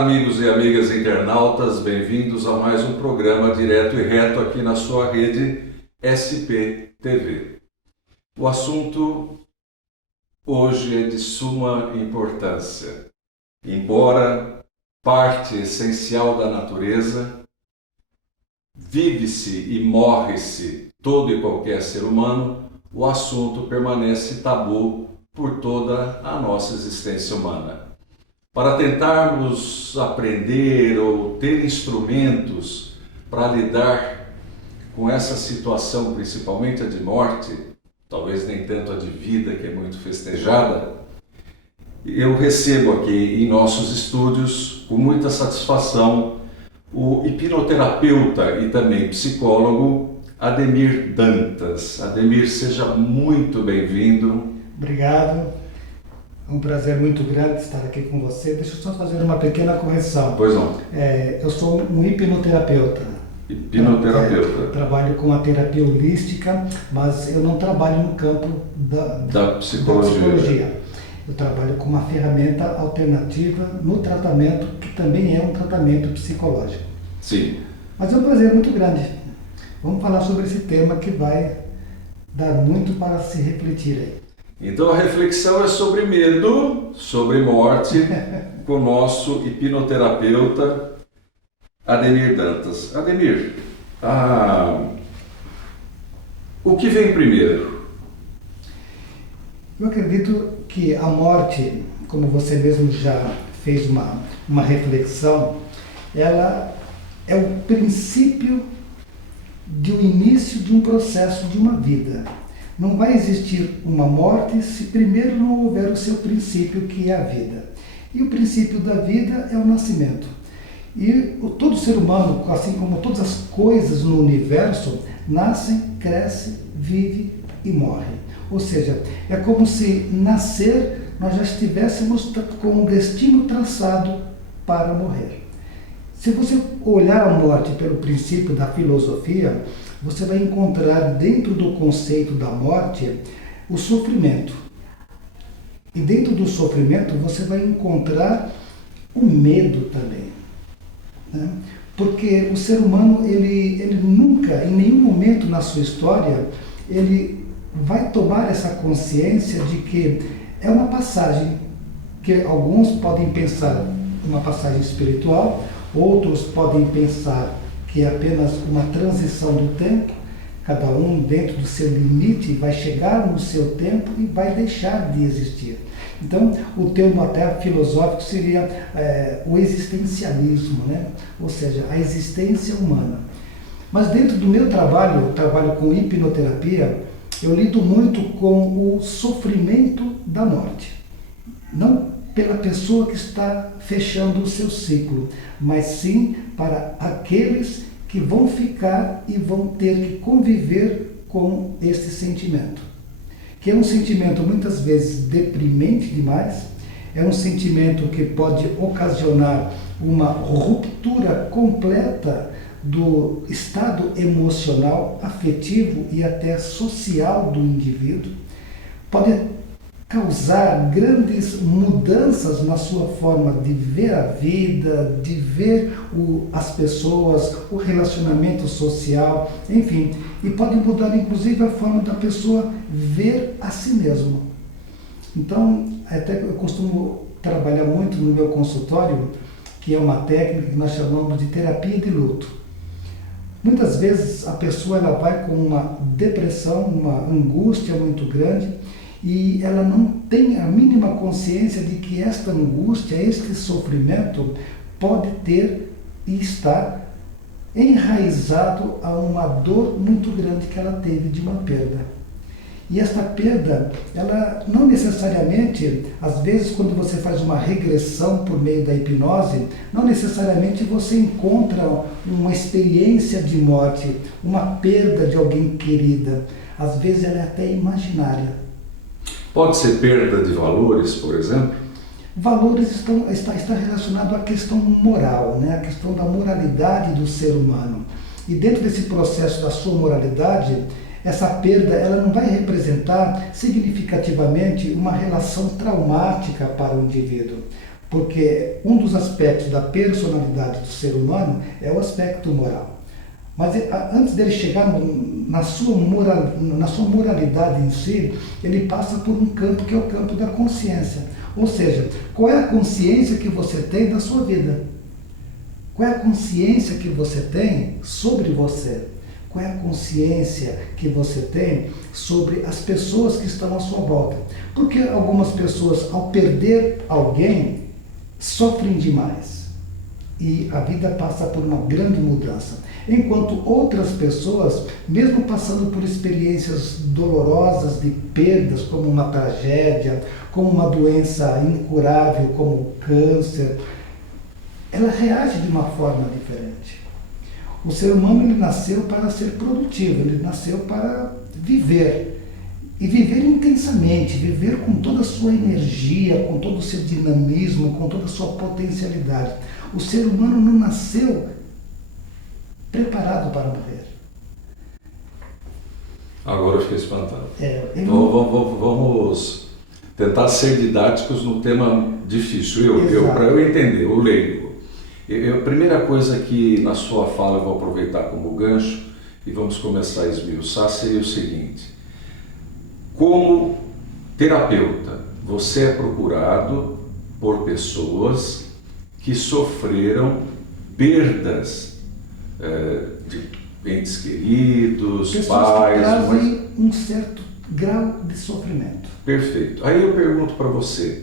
Olá, amigos e amigas internautas, bem-vindos a mais um programa direto e reto aqui na sua rede SP-TV. O assunto hoje é de suma importância. Embora parte essencial da natureza, vive-se e morre-se todo e qualquer ser humano, o assunto permanece tabu por toda a nossa existência humana. Para tentarmos aprender ou ter instrumentos para lidar com essa situação, principalmente a de morte, talvez nem tanto a de vida, que é muito festejada, eu recebo aqui em nossos estúdios, com muita satisfação, o hipnoterapeuta e também psicólogo Ademir Dantas. Ademir, seja muito bem-vindo. Obrigado. É um prazer muito grande estar aqui com você. Deixa eu só fazer uma pequena correção. Pois não. Eu sou um hipnoterapeuta. Hipnoterapeuta. Trabalho com a terapia holística, mas eu não trabalho no campo da psicologia. Eu trabalho com uma ferramenta alternativa no tratamento, que também é um tratamento psicológico. Sim. Mas é um prazer muito grande. Vamos falar sobre esse tema que vai dar muito para se refletir aí. Então a reflexão é sobre medo, sobre morte, com o nosso hipnoterapeuta Ademir Dantas. Ademir, o que vem primeiro? Eu acredito que a morte, como você mesmo já fez uma reflexão, ela é o princípio do início de um processo de uma vida. Não vai existir uma morte se primeiro não houver o seu princípio, que é a vida. E o princípio da vida é o nascimento. E todo ser humano, assim como todas as coisas no universo, nascem, crescem, vivem e morrem. Ou seja, é como se nascer nós já estivéssemos com um destino traçado para morrer. Se você olhar a morte pelo princípio da filosofia, você vai encontrar dentro do conceito da morte o sofrimento. E dentro do sofrimento você vai encontrar o medo também, né? Porque o ser humano, ele nunca, em nenhum momento na sua história, ele vai tomar essa consciência de que é uma passagem, que alguns podem pensar uma passagem espiritual, outros podem pensar que é apenas uma transição do tempo, cada um dentro do seu limite vai chegar no seu tempo e vai deixar de existir. Então, o termo até filosófico seria o existencialismo, né? Ou seja, a existência humana. Mas dentro do meu trabalho, eu trabalho com hipnoterapia, eu lido muito com o sofrimento da morte. Não pela pessoa que está fechando o seu ciclo, mas sim para aqueles que vão ficar e vão ter que conviver com esse sentimento. Que é um sentimento muitas vezes deprimente demais, é um sentimento que pode ocasionar uma ruptura completa do estado emocional, afetivo e até social do indivíduo, pode causar grandes mudanças na sua forma de ver a vida, de ver as pessoas, o relacionamento social, enfim, e pode mudar inclusive a forma da pessoa ver a si mesmo. Então, até eu costumo trabalhar muito no meu consultório, que é uma técnica que nós chamamos de terapia de luto. Muitas vezes a pessoa ela vai com uma depressão, uma angústia muito grande, e ela não tem a mínima consciência de que esta angústia, este sofrimento pode ter e estar enraizado a uma dor muito grande que ela teve de uma perda. E esta perda, ela não necessariamente, às vezes quando você faz uma regressão por meio da hipnose, não necessariamente você encontra uma experiência de morte, uma perda de alguém querida. Às vezes ela é até imaginária. Pode ser perda de valores, por exemplo? Valores está relacionado à questão moral, né? A questão da moralidade do ser humano. E dentro desse processo da sua moralidade, essa perda ela não vai representar significativamente uma relação traumática para o indivíduo. porque um dos aspectos da personalidade do ser humano é o aspecto moral. Mas antes dele chegar na sua moralidade em si, ele passa por um campo que é o campo da consciência. Ou seja, qual é a consciência que você tem da sua vida? Qual é a consciência que você tem sobre você? Qual é a consciência que você tem sobre as pessoas que estão à sua volta? Porque algumas pessoas, ao perder alguém, sofrem demais. E a vida passa por uma grande mudança. Enquanto outras pessoas, mesmo passando por experiências dolorosas de perdas, como uma tragédia, como uma doença incurável, como o câncer, ela reage de uma forma diferente. O ser humano ele nasceu para ser produtivo, ele nasceu para viver. E viver intensamente, viver com toda a sua energia, com todo o seu dinamismo, com toda a sua potencialidade. O ser humano não nasceu preparado para morrer. Agora eu fiquei espantado. Não... Vamos tentar ser didáticos num tema difícil. Para eu entender, o leigo. A primeira coisa que na sua fala eu vou aproveitar como gancho e vamos começar a esmiuçar seria o seguinte: como terapeuta, você é procurado por pessoas que sofreram perdas de entes queridos, pessoas pais... que trazem um certo grau de sofrimento. Perfeito. Aí eu pergunto para você,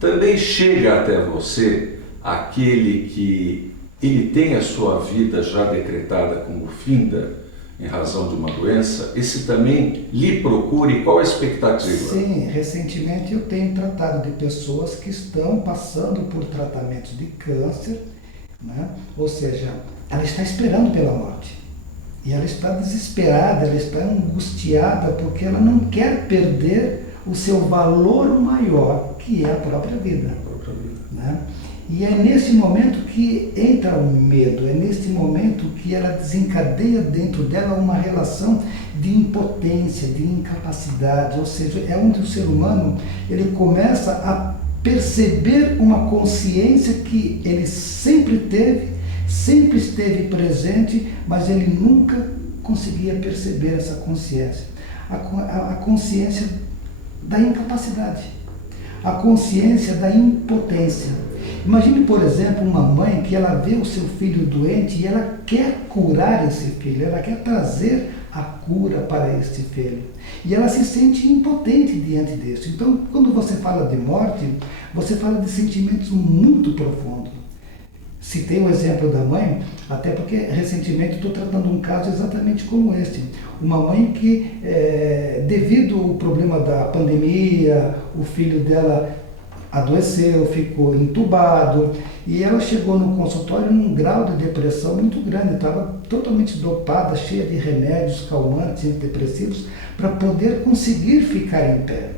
também chega até você aquele que ele tem a sua vida já decretada como finda em razão de uma doença? Esse também lhe procure? Qual a expectativa? Sim, recentemente eu tenho tratado de pessoas que estão passando por tratamentos de câncer, né? Ou seja, ela está esperando pela morte. E ela está desesperada, ela está angustiada porque ela não quer perder o seu valor maior, que é a própria vida. Né? E é nesse momento que entra o medo, é nesse momento que ela desencadeia dentro dela uma relação de impotência, de incapacidade, ou seja, é onde o ser humano ele começa a perceber uma consciência que ele sempre teve, sempre esteve presente, mas ele nunca conseguia perceber essa consciência. A consciência da incapacidade, a consciência da impotência. Imagine, por exemplo, uma mãe que ela vê o seu filho doente e ela quer curar esse filho, ela quer trazer a cura para este filho. E ela se sente impotente diante disso. Então, quando você fala de morte, você fala de sentimentos muito profundos. Citei o exemplo da mãe, até porque recentemente estou tratando um caso exatamente como este. Uma mãe que, devido ao problema da pandemia, o filho dela adoeceu, ficou entubado, e ela chegou no consultório num grau de depressão muito grande, estava totalmente dopada, cheia de remédios calmantes, antidepressivos, para poder conseguir ficar em pé.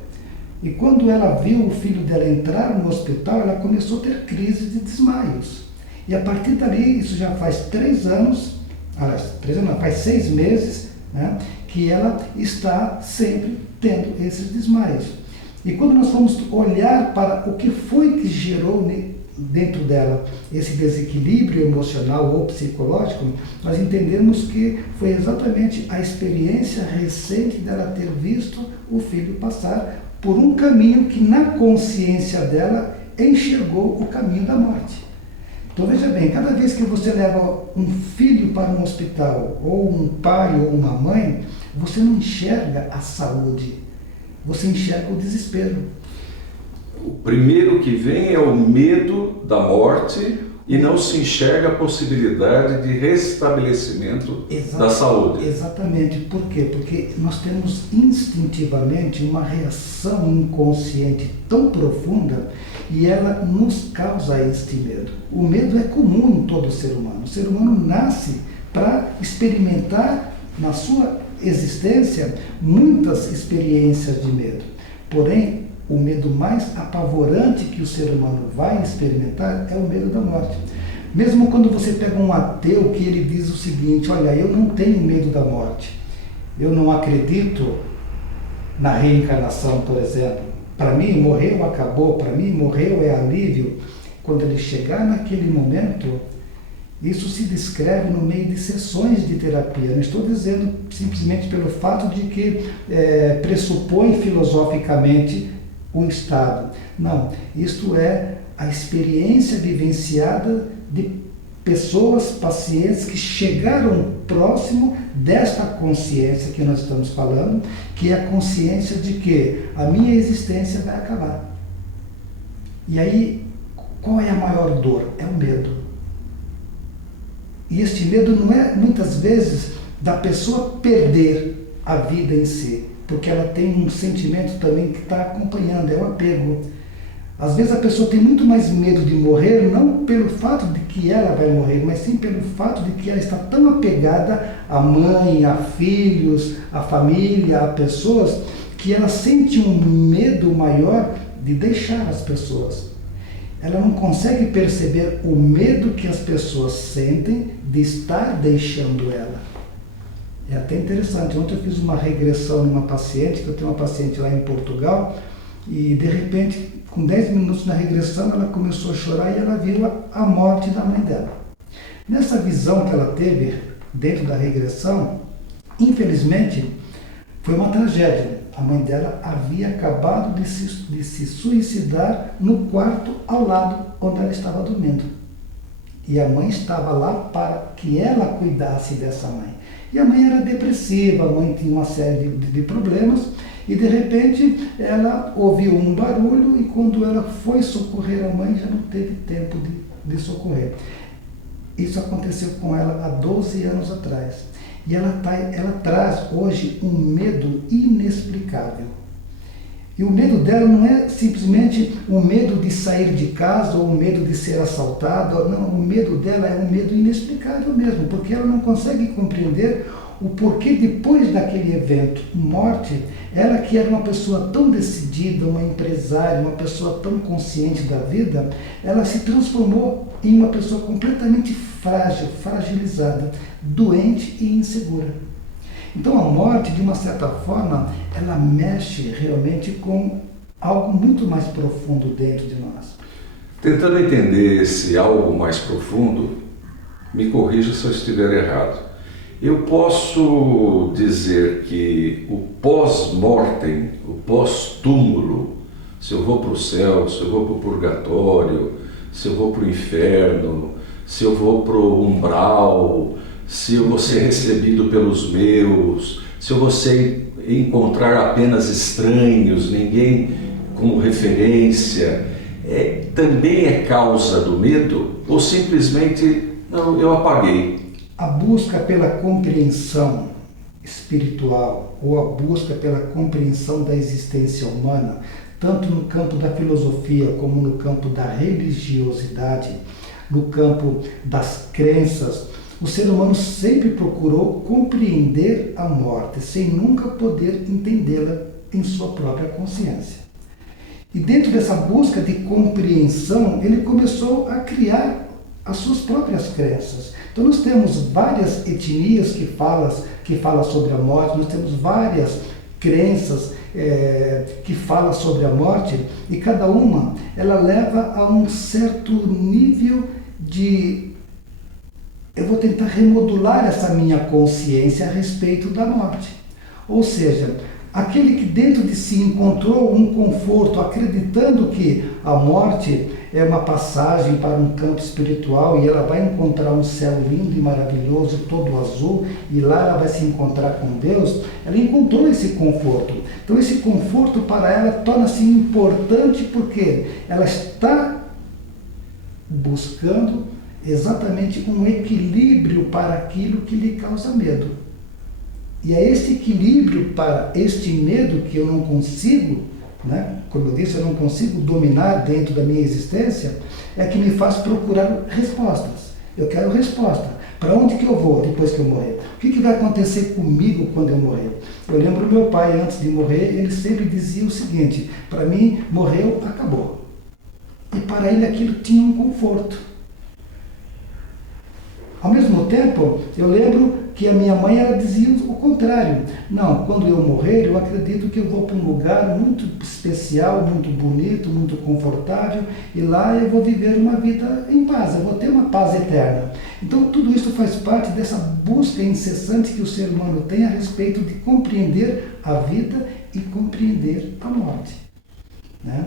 E quando ela viu o filho dela entrar no hospital, ela começou a ter crises de desmaios. E a partir dali, isso já faz 3 anos, aliás, 3 anos não, faz 6 meses, né, que ela está sempre tendo esses desmaios. E quando nós vamos olhar para o que foi que gerou dentro dela esse desequilíbrio emocional ou psicológico, nós entendemos que foi exatamente a experiência recente dela ter visto o filho passar por um caminho que na consciência dela enxergou o caminho da morte. Então veja bem, cada vez que você leva um filho para um hospital, ou um pai ou uma mãe, você não enxerga a saúde, você enxerga o desespero. O primeiro que vem é o medo da morte e não se enxerga a possibilidade de restabelecimento da saúde. Exatamente. Por quê? Porque nós temos instintivamente uma reação inconsciente tão profunda e ela nos causa este medo. O medo é comum em todo ser humano. O ser humano nasce para experimentar na sua existência muitas experiências de medo. Porém, o medo mais apavorante que o ser humano vai experimentar é o medo da morte. Mesmo quando você pega um ateu que ele diz o seguinte: olha, eu não tenho medo da morte, eu não acredito na reencarnação, por exemplo. Para mim, morreu, acabou, para mim, morreu é alívio. quando ele chegar naquele momento, isso se descreve no meio de sessões de terapia. Não estou dizendo simplesmente pelo fato de que pressupõe filosoficamente um estado. Não, isto é a experiência vivenciada de pessoas, pacientes que chegaram próximo desta consciência que nós estamos falando, que é a consciência de que a minha existência vai acabar. E aí, qual é a maior dor? É o medo. E este medo não é, muitas vezes, da pessoa perder a vida em si, porque ela tem um sentimento também que está acompanhando, é o apego. Às vezes a pessoa tem muito mais medo de morrer, não pelo fato de que ela vai morrer, mas sim pelo fato de que ela está tão apegada à mãe, a filhos, à família, a pessoas, que ela sente um medo maior de deixar as pessoas. Ela não consegue perceber o medo que as pessoas sentem de estar deixando ela. É até interessante. Ontem eu fiz uma regressão numa paciente, que eu tenho uma paciente lá em Portugal, e de repente, com 10 minutos na regressão, ela começou a chorar e ela viu a morte da mãe dela. Nessa visão que ela teve dentro da regressão, infelizmente, foi uma tragédia. A mãe dela havia acabado de se suicidar no quarto ao lado onde ela estava dormindo. E a mãe estava lá para que ela cuidasse dessa mãe. E a mãe era depressiva, a mãe tinha uma série de problemas, e de repente ela ouviu um barulho e quando ela foi socorrer a mãe já não teve tempo de socorrer. Isso aconteceu com ela há 12 anos atrás. E ela traz hoje um medo inexplicável. E o medo dela não é simplesmente o medo de sair de casa ou o medo de ser assaltada. Não, o medo dela é um medo inexplicável mesmo, porque ela não consegue compreender o porquê depois daquele evento, morte, ela que era uma pessoa tão decidida, uma empresária, uma pessoa tão consciente da vida, ela se transformou em uma pessoa completamente frágil, fragilizada, doente e insegura. Então a morte, de uma certa forma, ela mexe realmente com algo muito mais profundo dentro de nós. Tentando entender esse algo mais profundo, me corrija se eu estiver errado. Eu posso dizer que o pós-mortem, o pós-túmulo, se eu vou para o céu, se eu vou para o purgatório, se eu vou para o inferno, se eu vou para o umbral, se eu vou ser recebido pelos meus, se eu vou encontrar apenas estranhos, ninguém como referência, também é causa do medo? Ou simplesmente, não, eu apaguei? A busca pela compreensão espiritual ou a busca pela compreensão da existência humana, tanto no campo da filosofia como no campo da religiosidade, no campo das crenças, o ser humano sempre procurou compreender a morte, sem nunca poder entendê-la em sua própria consciência. E dentro dessa busca de compreensão, ele começou a criar as suas próprias crenças. Então nós temos várias etnias que falam sobre a morte, nós temos várias crenças que falam sobre a morte, e cada uma ela leva a um certo nível de... Eu vou tentar remodular essa minha consciência a respeito da morte. Ou seja, aquele que dentro de si encontrou um conforto, acreditando que a morte é uma passagem para um campo espiritual e ela vai encontrar um céu lindo e maravilhoso, todo azul, e lá ela vai se encontrar com Deus, ela encontrou esse conforto. Então esse conforto para ela torna-se importante porque ela está buscando exatamente um equilíbrio para aquilo que lhe causa medo. E é esse equilíbrio para este medo que eu não consigo, como eu disse, eu não consigo dominar dentro da minha existência, é que me faz procurar respostas. Eu quero resposta. Para onde que eu vou depois que eu morrer? O que vai acontecer comigo quando eu morrer? Eu lembro meu pai, antes de morrer, ele sempre dizia o seguinte: para mim, morreu, acabou. E para ele aquilo tinha um conforto. Ao mesmo tempo, eu lembro que a minha mãe ela dizia o contrário. Não, quando eu morrer, eu acredito que eu vou para um lugar muito especial, muito bonito, muito confortável, e lá eu vou viver uma vida em paz, eu vou ter uma paz eterna. Então tudo isso faz parte dessa busca incessante que o ser humano tem a respeito de compreender a vida e compreender a morte, né?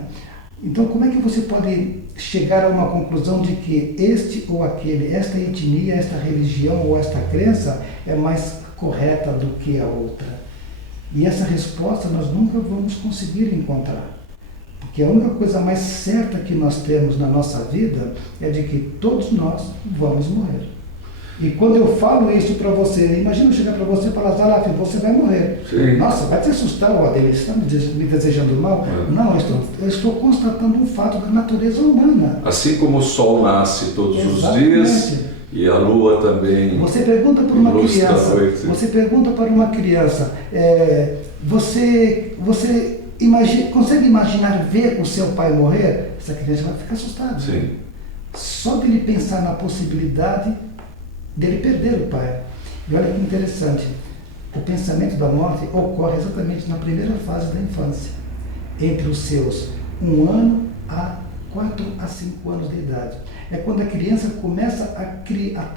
Então, como é que você pode chegar a uma conclusão de que este ou aquele, esta etnia, esta religião ou esta crença é mais correta do que a outra? E essa resposta nós nunca vamos conseguir encontrar. Porque a única coisa mais certa que nós temos na nossa vida é de que todos nós vamos morrer. E quando eu falo isso para você, imagina eu chegar para você e falar, Zalaf, você vai morrer. Sim. Nossa, vai te assustar, Adele, você está me desejando mal? Não, eu estou constatando um fato da natureza humana. Assim como o sol nasce todos Exatamente. os dias e a lua também. Você pergunta para uma criança, você consegue imaginar ver o seu pai morrer? Essa criança vai ficar assustada. Sim. Só dele pensar na possibilidade dele perder o pai. E olha que interessante, o pensamento da morte ocorre exatamente na primeira fase da infância, entre os seus 1 ano a 4 a 5 anos de idade. É quando a criança começa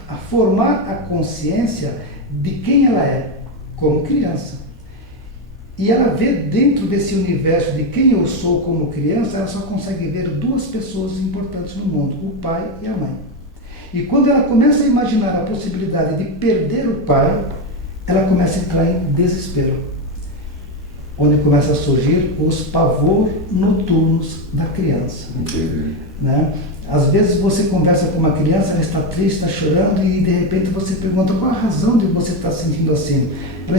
a formar a consciência de quem ela é, como criança. E ela vê dentro desse universo de quem eu sou como criança, ela só consegue ver 2 pessoas importantes no mundo, o pai e a mãe. E quando ela começa a imaginar a possibilidade de perder o pai, ela começa a entrar em desespero, onde começa a surgir os pavor noturnos da criança. Né? Às vezes você conversa com uma criança, ela está triste, está chorando, e de repente você pergunta qual a razão de você estar sentindo assim. Ela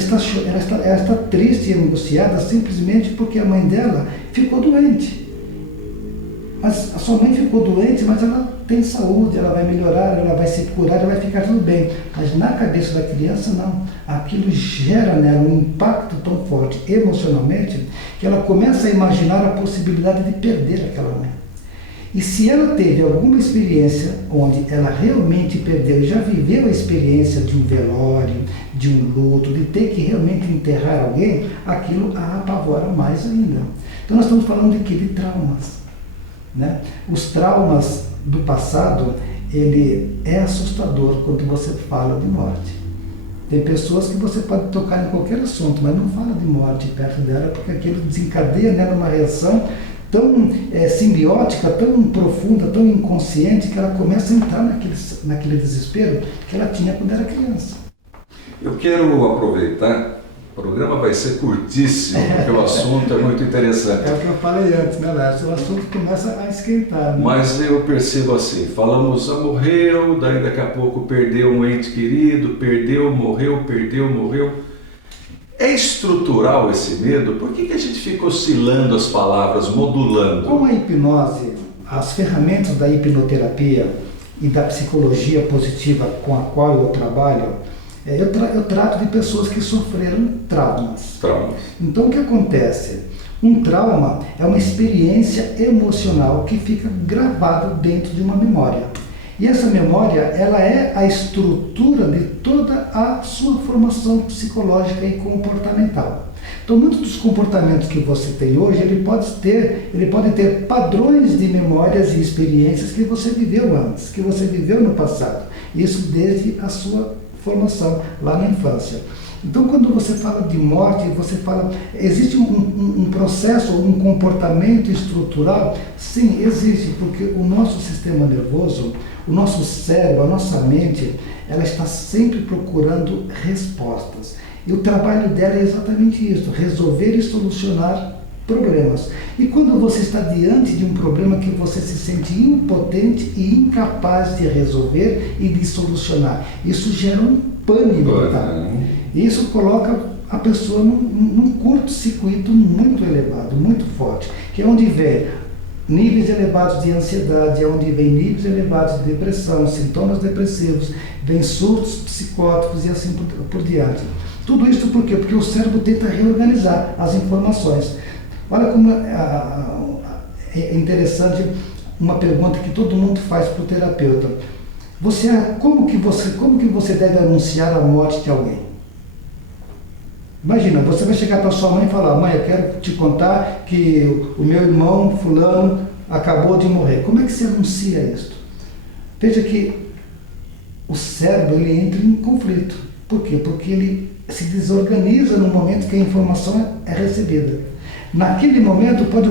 está triste e angustiada simplesmente porque a mãe dela ficou doente. Mas a sua mãe ficou doente, mas ela tem saúde, ela vai melhorar, ela vai se curar, ela vai ficar tudo bem. Mas na cabeça da criança, não. Aquilo gera nela um impacto tão forte emocionalmente que ela começa a imaginar a possibilidade de perder aquela mãe. E se ela teve alguma experiência onde ela realmente perdeu e já viveu a experiência de um velório, de um luto, de ter que realmente enterrar alguém, aquilo a apavora mais ainda. Então nós estamos falando de quê? De traumas. Né? Os traumas do passado, ele é assustador quando você fala de morte. Tem pessoas que você pode tocar em qualquer assunto, mas não fala de morte perto dela, porque aquilo desencadeia nela uma reação tão simbiótica, tão profunda, tão inconsciente, que ela começa a entrar naquele desespero que ela tinha quando era criança. Eu quero aproveitar, o programa vai ser curtíssimo, porque o assunto é muito interessante. É o que eu falei antes, né, Lércio? O assunto começa a esquentar. Né? Mas eu percebo assim, falamos, morreu, daí daqui a pouco perdeu um ente querido, perdeu, morreu. É estrutural esse medo? Por que a gente fica oscilando as palavras, modulando? Com a hipnose, as ferramentas da hipnoterapia e da psicologia positiva com a qual eu trabalho, eu trato de pessoas que sofreram traumas. Então o que acontece? Um trauma é uma experiência emocional que fica gravada dentro de uma memória. E essa memória, ela é a estrutura de toda a sua formação psicológica e comportamental. Então, muitos dos comportamentos que você tem hoje, ele pode ter padrões de memórias e experiências que você viveu antes, que você viveu no passado. Isso desde a sua formação, lá na infância. Então, quando você fala de morte, existe um processo, um comportamento estrutural? Sim, existe, porque o nosso sistema nervoso, o nosso cérebro, a nossa mente, ela está sempre procurando respostas. E o trabalho dela é exatamente isso, resolver e solucionar problemas. E quando você está diante de um problema que você se sente impotente e incapaz de resolver e de solucionar, isso gera um pânico. Tá? Isso coloca a pessoa num curto-circuito muito elevado, muito forte, que é onde vem níveis elevados de ansiedade, é onde vem níveis elevados de depressão, sintomas depressivos, vem surtos psicóticos e assim por diante. Tudo isso por quê? Porque o cérebro tenta reorganizar as informações. Olha como é interessante uma pergunta que todo mundo faz para o terapeuta. Como que você deve anunciar a morte de alguém? Imagina, você vai chegar para sua mãe e falar: mãe, eu quero te contar que o meu irmão fulano acabou de morrer. Como é que você anuncia isso? Veja que o cérebro ele entra em conflito. Por quê? Porque ele se desorganiza no momento que a informação é recebida. Naquele momento pode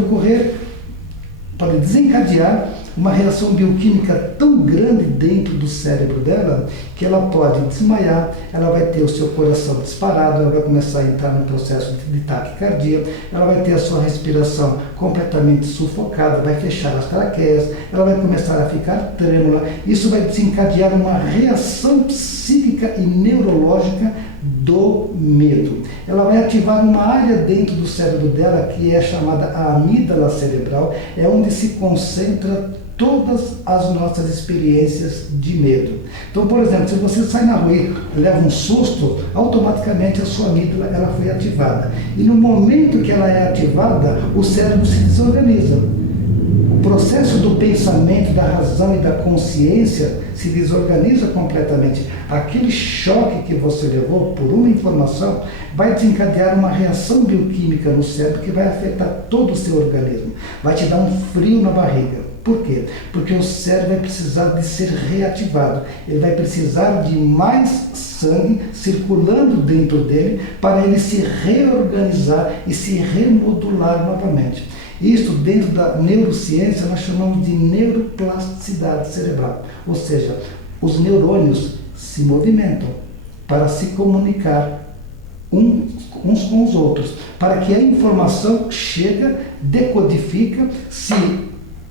desencadear uma reação bioquímica tão grande dentro do cérebro dela que ela pode desmaiar, ela vai ter o seu coração disparado, ela vai começar a entrar no processo de taquicardia, ela vai ter a sua respiração completamente sufocada, vai fechar as traqueias, ela vai começar a ficar trêmula. Isso vai desencadear uma reação psíquica e neurológica do medo. Ela vai ativar uma área dentro do cérebro dela que é chamada a amígdala cerebral, é onde se concentra todas as nossas experiências de medo. Então, por exemplo, se você sai na rua e leva um susto, automaticamente a sua amígdala ela foi ativada. E no momento que ela é ativada, o cérebro se desorganiza. O processo do pensamento, da razão e da consciência se desorganiza completamente. Aquele choque que você levou por uma informação vai desencadear uma reação bioquímica no cérebro que vai afetar todo o seu organismo. Vai te dar um frio na barriga. Por quê? Porque o cérebro vai precisar de ser reativado. Ele vai precisar de mais sangue circulando dentro dele para ele se reorganizar e se remodular novamente. Isso, dentro da neurociência, nós chamamos de neuroplasticidade cerebral. Ou seja, os neurônios se movimentam para se comunicar uns com os outros, para que a informação chega, decodifica, se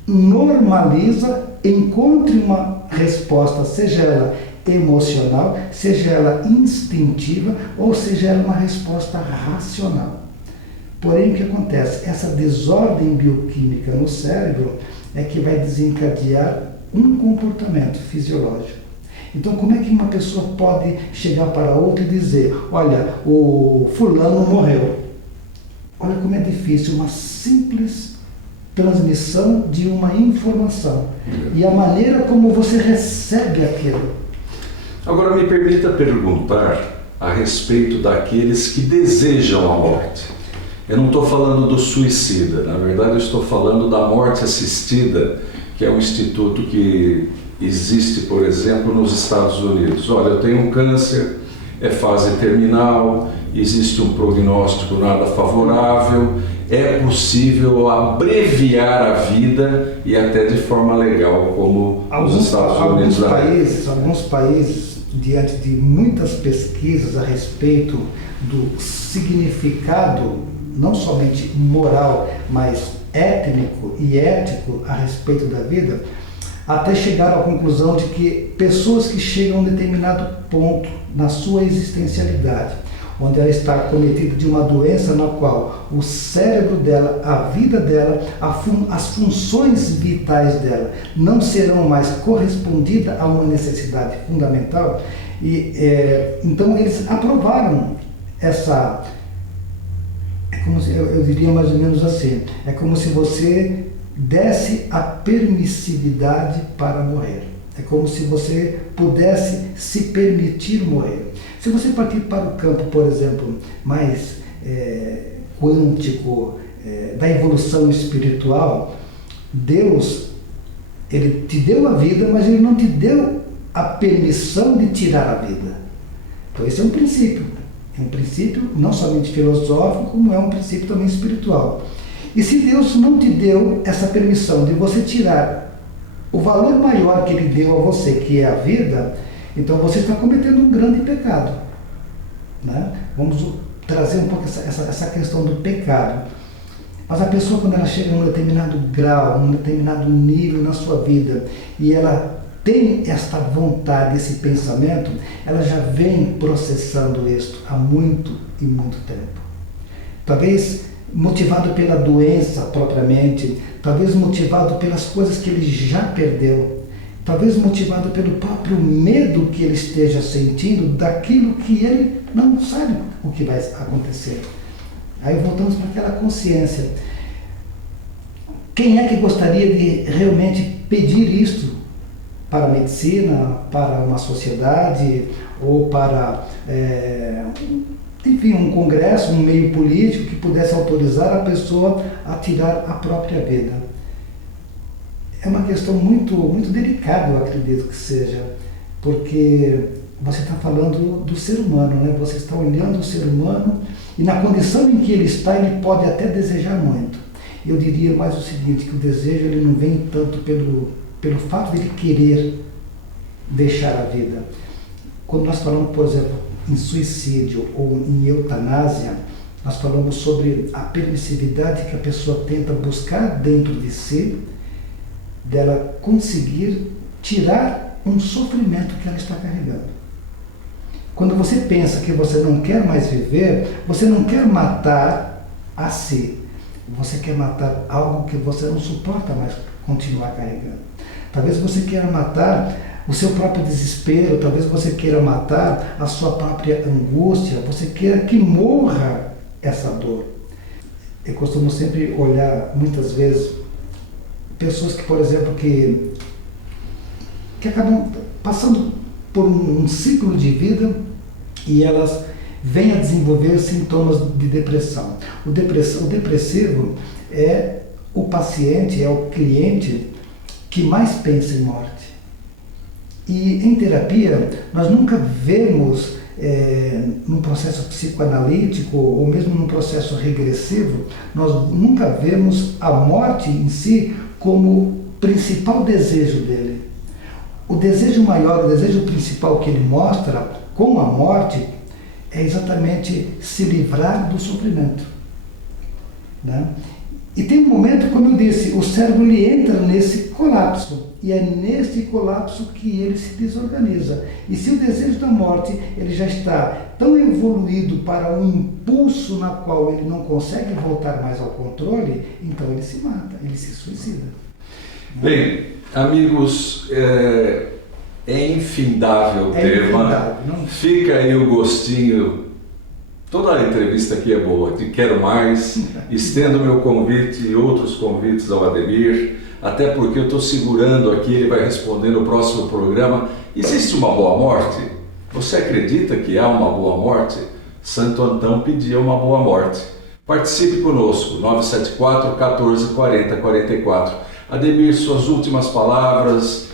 normaliza, encontre uma resposta, seja ela emocional, seja ela instintiva, ou seja ela uma resposta racional. Porém, o que acontece? Essa desordem bioquímica no cérebro é que vai desencadear um comportamento fisiológico. Então, como é que uma pessoa pode chegar para outra e dizer: olha, o fulano morreu? Olha como é difícil uma simples transmissão de uma informação e a maneira como você recebe aquilo. Agora me permita perguntar a respeito daqueles que desejam a morte. Eu não estou falando do suicida, na verdade eu estou falando da morte assistida, que é um instituto que existe, por exemplo, nos Estados Unidos. Olha, eu tenho um câncer, é fase terminal, existe um prognóstico nada favorável, é possível abreviar a vida e até de forma legal, como os Estados Unidos. Alguns países, diante de muitas pesquisas a respeito do significado, não somente moral, mas étnico e ético a respeito da vida, até chegaram à conclusão de que pessoas que chegam a um determinado ponto na sua existencialidade, onde ela está acometida de uma doença na qual o cérebro dela, a vida dela, as funções vitais dela não serão mais correspondidas a uma necessidade fundamental, então eles aprovaram essa... eu diria mais ou menos assim, é como se você desse a permissividade para morrer. É como se você pudesse se permitir morrer. Se você partir para o campo, por exemplo, mais quântico, da evolução espiritual, Deus, Ele te deu a vida, mas Ele não te deu a permissão de tirar a vida. Então esse é um princípio. É um princípio não somente filosófico, como é um princípio também espiritual. E se Deus não te deu essa permissão de você tirar o valor maior que Ele deu a você, que é a vida, então você está cometendo um grande pecado. Né? Vamos trazer um pouco essa questão do pecado. Mas a pessoa, quando ela chega num determinado grau, num determinado nível na sua vida, e ela tem esta vontade, esse pensamento, ela já vem processando isso há muito e muito tempo. Talvez motivado pela doença propriamente, talvez motivado pelas coisas que ele já perdeu, talvez motivado pelo próprio medo que ele esteja sentindo daquilo que ele não sabe o que vai acontecer. Aí voltamos para aquela consciência. Quem é que gostaria de realmente pedir isto para a medicina, para uma sociedade ou para, enfim, um congresso, um meio político que pudesse autorizar a pessoa a tirar a própria vida. É uma questão muito, muito delicada, eu acredito que seja, porque você está falando do ser humano, né? Você está olhando o ser humano e na condição em que ele está, ele pode até desejar muito. Eu diria mais o seguinte, que o desejo ele não vem tanto pelo fato de ele querer deixar a vida. Quando nós falamos, por exemplo, em suicídio ou em eutanásia, nós falamos sobre a permissividade que a pessoa tenta buscar dentro de si, dela conseguir tirar um sofrimento que ela está carregando. Quando você pensa que você não quer mais viver, você não quer matar a si, você quer matar algo que você não suporta mais continuar carregando. Talvez você queira matar o seu próprio desespero, talvez você queira matar a sua própria angústia, você queira que morra essa dor. Eu costumo sempre olhar, muitas vezes, pessoas que, por exemplo, que acabam passando por um ciclo de vida e elas vêm a desenvolver sintomas de depressão. O depressivo é o paciente, é o cliente que mais pensa em morte. E em terapia, nós nunca vemos, num processo psicoanalítico ou mesmo num processo regressivo, nós nunca vemos a morte em si como principal desejo dele. O desejo maior, o desejo principal que ele mostra com a morte é exatamente se livrar do sofrimento, né? E tem um momento, como eu disse, o cérebro ele entra nesse colapso, e é nesse colapso que ele se desorganiza. E se o desejo da morte ele já está tão evoluído para um impulso na qual ele não consegue voltar mais ao controle, então ele se mata, ele se suicida. Bem, amigos, é infindável o tema. Fica aí o gostinho. Toda a entrevista aqui é boa, te quero mais, estendo meu convite e outros convites ao Ademir, até porque eu estou segurando aqui, ele vai responder no próximo programa. Existe uma boa morte? Você acredita que há uma boa morte? Santo Antão pedia uma boa morte. Participe conosco, 974 14 40 44. Ademir, suas últimas palavras,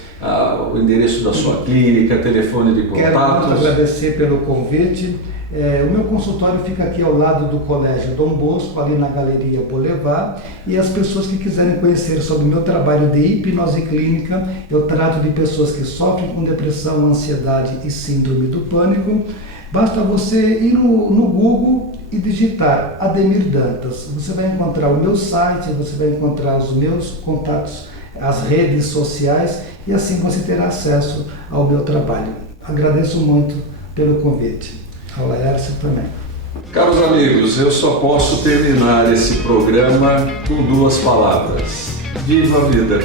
o endereço da sua clínica, telefone de contatos. Quero muito agradecer pelo convite. O meu consultório fica aqui ao lado do Colégio Dom Bosco, ali na Galeria Boulevard, e as pessoas que quiserem conhecer sobre o meu trabalho de hipnose clínica, eu trato de pessoas que sofrem com depressão, ansiedade e síndrome do pânico. Basta você ir no Google e digitar Ademir Dantas. Você vai encontrar o meu site, você vai encontrar os meus contatos, as redes sociais, e assim você terá acesso ao meu trabalho. Agradeço muito pelo convite. Ao Laércio também. Caros amigos, eu só posso terminar esse programa com duas palavras. Viva a vida!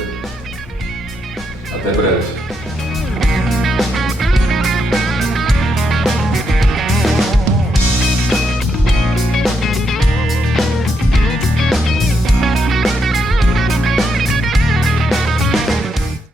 Até breve!